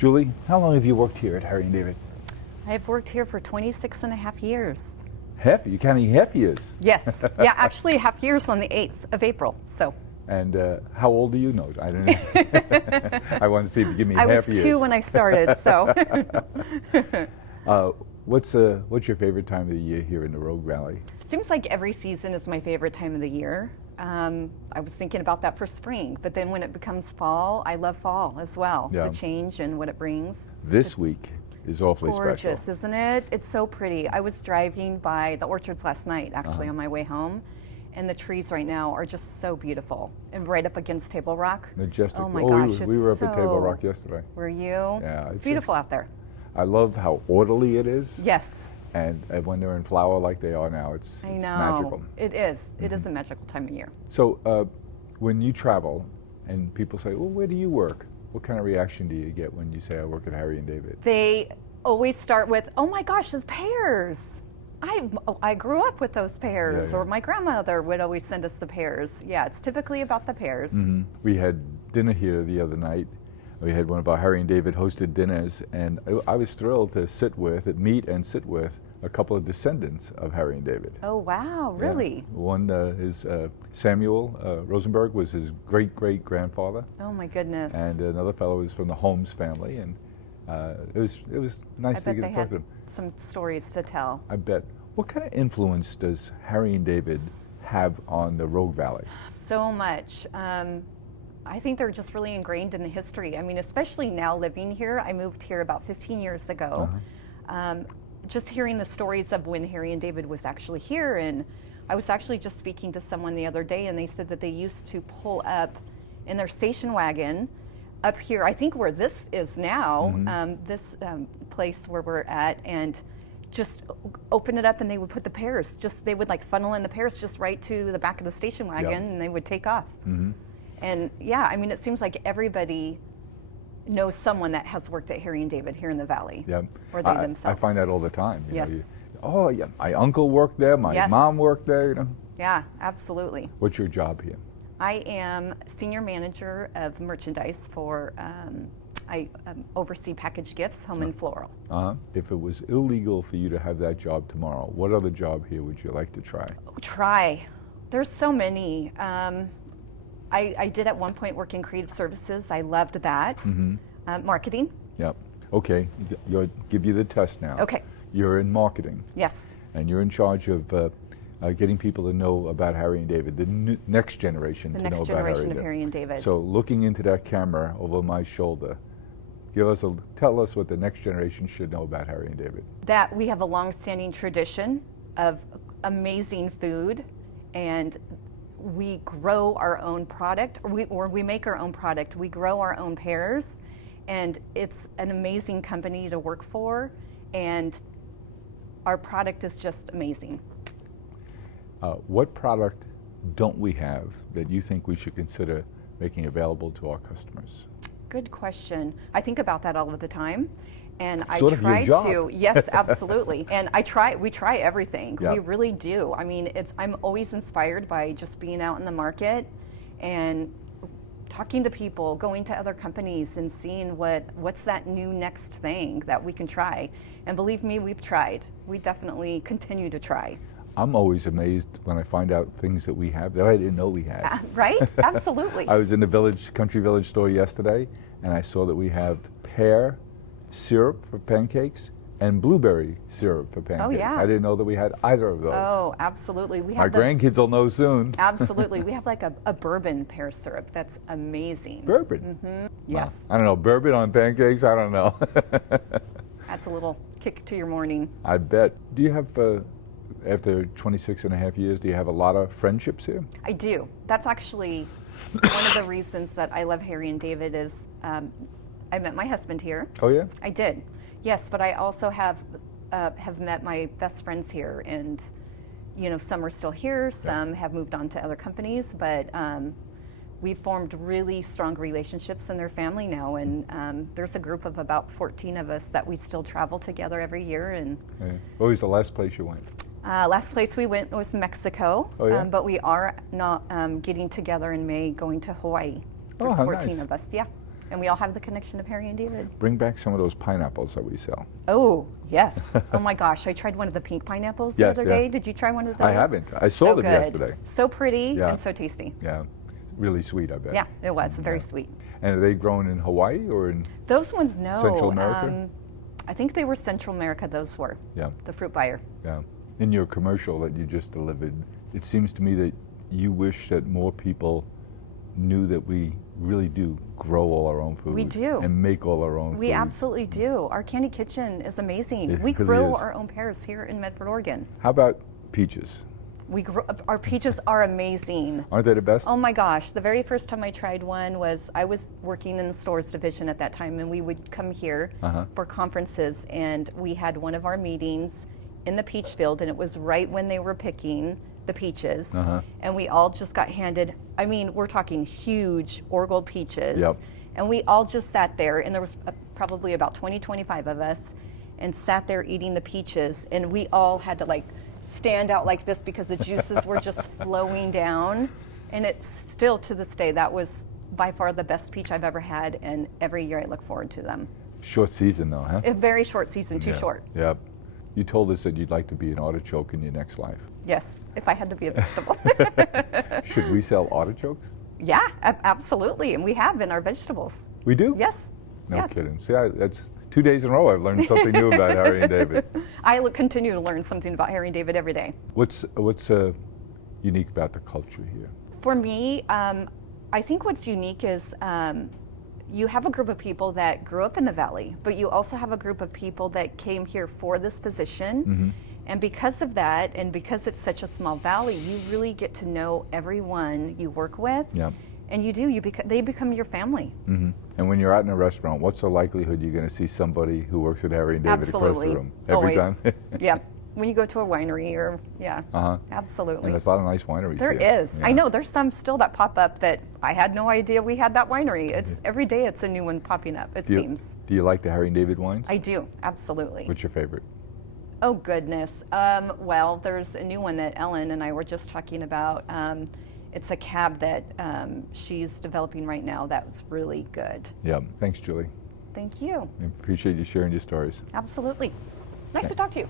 Julie, how long have you worked here at Harry & David? I have worked here for 26 and a half years. Half? You're counting half years? Yes. Yeah, actually half years on the 8th of April. So. And how old are you? No, I don't know. I wanted to see if you give me half years. I was 2 when I started, so. What's your favorite time of the year here in the Rogue Valley? Seems like every season is my favorite time of the year. I was thinking about that for spring, but then when it becomes fall, I love fall as well. Yeah. The change and what it brings. This week is awfully Gorgeous, special. isn't it? It's so pretty. I was driving by the orchards last night, actually, on my way home, and the trees right now are just so beautiful. And right up against Table Rock. Majestic. Oh my gosh, we were up at Table so- Rock yesterday. Were you? Yeah, It's it's beautiful just- out there. I love how orderly it is. Yes. And when they're in flower like they are now, it's I know. magical. It is. It is a magical time of year. So when you travel and people say, well, where do you work? What kind of reaction do you get when you say, I work at Harry & David? They always start with, oh my gosh, it's pears. I grew up with those pears, Yeah. or my grandmother would always send us the pears. Yeah, it's typically about the pears. We had dinner here the other night. We had one of our Harry & David hosted dinners, and I was thrilled to meet and sit with a couple of descendants of Harry & David. Oh wow, Yeah. really? One is Samuel Rosenberg was his great-great-grandfather, Oh my goodness. and another fellow was from the Holmes family, and it was nice I to bet get they to talk had to them. some stories to tell. I bet. What kind of influence does Harry & David have on the Rogue Valley? So much. I think they're just really ingrained in the history. I mean, especially now living here. I moved here about 15 years ago. Just hearing the stories of when Harry & David was actually here, and I was actually just speaking to someone the other day, and they said that they used to pull up in their station wagon up here, I think where this is now, this place where we're at, and just open it up and they would put the pears, they would like funnel in the pears just right to the back of the station wagon, and they would take off. And yeah, I mean, it seems like everybody knows someone that has worked at Harry & David here in the Valley. Yeah, Or they I themselves. find that all the time. You know, Yes. oh yeah, my uncle worked there, my Yes. mom worked there. You know, Yeah, absolutely. what's your job here? I am senior manager of merchandise for, I oversee packaged gifts, home and floral. If it was illegal for you to have that job tomorrow, what other job here would you like to try? There's so many. I did at one point work in creative services. I loved that. Marketing. Yep. Okay, you'll give you the test now. Okay. You're in marketing, Yes. and you're in charge of getting people to know about Harry & David, the next generation The to know next about generation of Harry & David. So looking into that camera over my shoulder, tell us what the next generation should know about Harry & David. That we have a long-standing tradition of amazing food, and we grow our own product, or we make our own product. We grow our own pears, and it's an amazing company to work for, and our product is just amazing. What product don't we have that you think we should consider making available to our customers? Good question. I think about that all of the time, and Sort I of your try job. to. Yes, absolutely. And we try everything. Yep. We really do. I mean, I'm always inspired by just being out in the market and talking to people, going to other companies and seeing what's that new next thing that we can try. And believe me, we've tried. We definitely continue to try. I'm always amazed when I find out things that we have that I didn't know we had. Right? Absolutely. I was in the country village store yesterday, and I saw that we have pear syrup for pancakes and blueberry syrup for pancakes. Oh, yeah. I didn't know that we had either of those. Oh, absolutely. We My have grandkids will know soon. Absolutely. We have like a bourbon pear syrup that's amazing. Bourbon? Yes. I don't know, bourbon on pancakes? I don't know. That's a little kick to your morning. I bet. Do you have, after 26 and a half years, do you have a lot of friendships here? I do. That's actually one of the reasons that I love Harry & David is I met my husband here. Oh, yeah? I did. Yes, but I also have met my best friends here, and some are still here, some have moved on to other companies, but we've formed really strong relationships in their family now, and there's a group of about 14 of us that we still travel together every year. And Yeah. What was the last place you went? last place we went was Mexico, Oh, yeah? but we are not getting together in May, going to Hawaii. Oh, There's how 14 nice. of us. Yeah. And we all have the connection of Harry and David. Bring back some of those pineapples that we sell. Oh, yes. Oh my gosh, I tried one of the pink pineapples the Yes, other yeah. day. Did you try one of those? I haven't. I saw So them good. yesterday. So pretty Yeah. and so tasty. Yeah, really sweet, I bet. Yeah, it was very Yeah. sweet. And are they grown in Hawaii or in Those ones, no. Central America? I think they were Central America, those were. Yeah, The fruit buyer. yeah. In your commercial that you just delivered, it seems to me that you wish that more people knew that we really do grow all our own food. We do. And make all our own food. We absolutely do. Our candy kitchen is amazing. It We really grow is. our own pears here in Medford, Oregon. How about peaches? Our peaches are amazing. Aren't they the best? Oh my gosh, the very first time I tried one was, I was working in the stores division at that time, and we would come here Uh-huh. for conferences, and we had one of our meetings in the peach field, and it was right when they were picking the peaches. Uh-huh. And we all just got handed, I mean, we're talking huge Orgold peaches. Yep. And we all just sat there, and there was probably about 20, 25 of us, and sat there eating the peaches, and we all had to like stand out like this because the juices were just flowing down. And it's still, to this day, that was by far the best peach I've ever had, and every year I look forward to them. Short season though, huh? A very short season, too Yeah. short. Yep. You told us that you'd like to be an artichoke in your next life. Yes, if I had to be a vegetable. Should we sell artichokes? Yeah, absolutely, and we have in our vegetables. We do? Yes. No yes. kidding. See, that's 2 days in a row I've learned something new about Harry and David. I continue to learn something about Harry and David every day. What's unique about the culture here? For me, I think what's unique is you have a group of people that grew up in the valley, but you also have a group of people that came here for this position. Mm-hmm. And because of that, and because it's such a small valley, you really get to know everyone you work with. Yeah. And you do, they become your family. Mm-hmm. And when you're out in a restaurant, what's the likelihood you're going to see somebody who works at Harry and David across Absolutely. the room? Every Always. time? Yeah. When you go to a winery or, yeah, Uh-huh. absolutely. And there's a lot of nice wineries There here. is. Yeah. I know there's some still that pop up that I had no idea we had that winery. It's every day it's a new one popping up, it seems. Do you like the Harry and David wines? I do, absolutely. What's your favorite? Oh goodness. Well, there's a new one that Ellen and I were just talking about. It's a cab that she's developing right now that's really good. Yeah. Thanks, Julie. Thank you. I appreciate you sharing your stories. Absolutely. Nice to talk to you.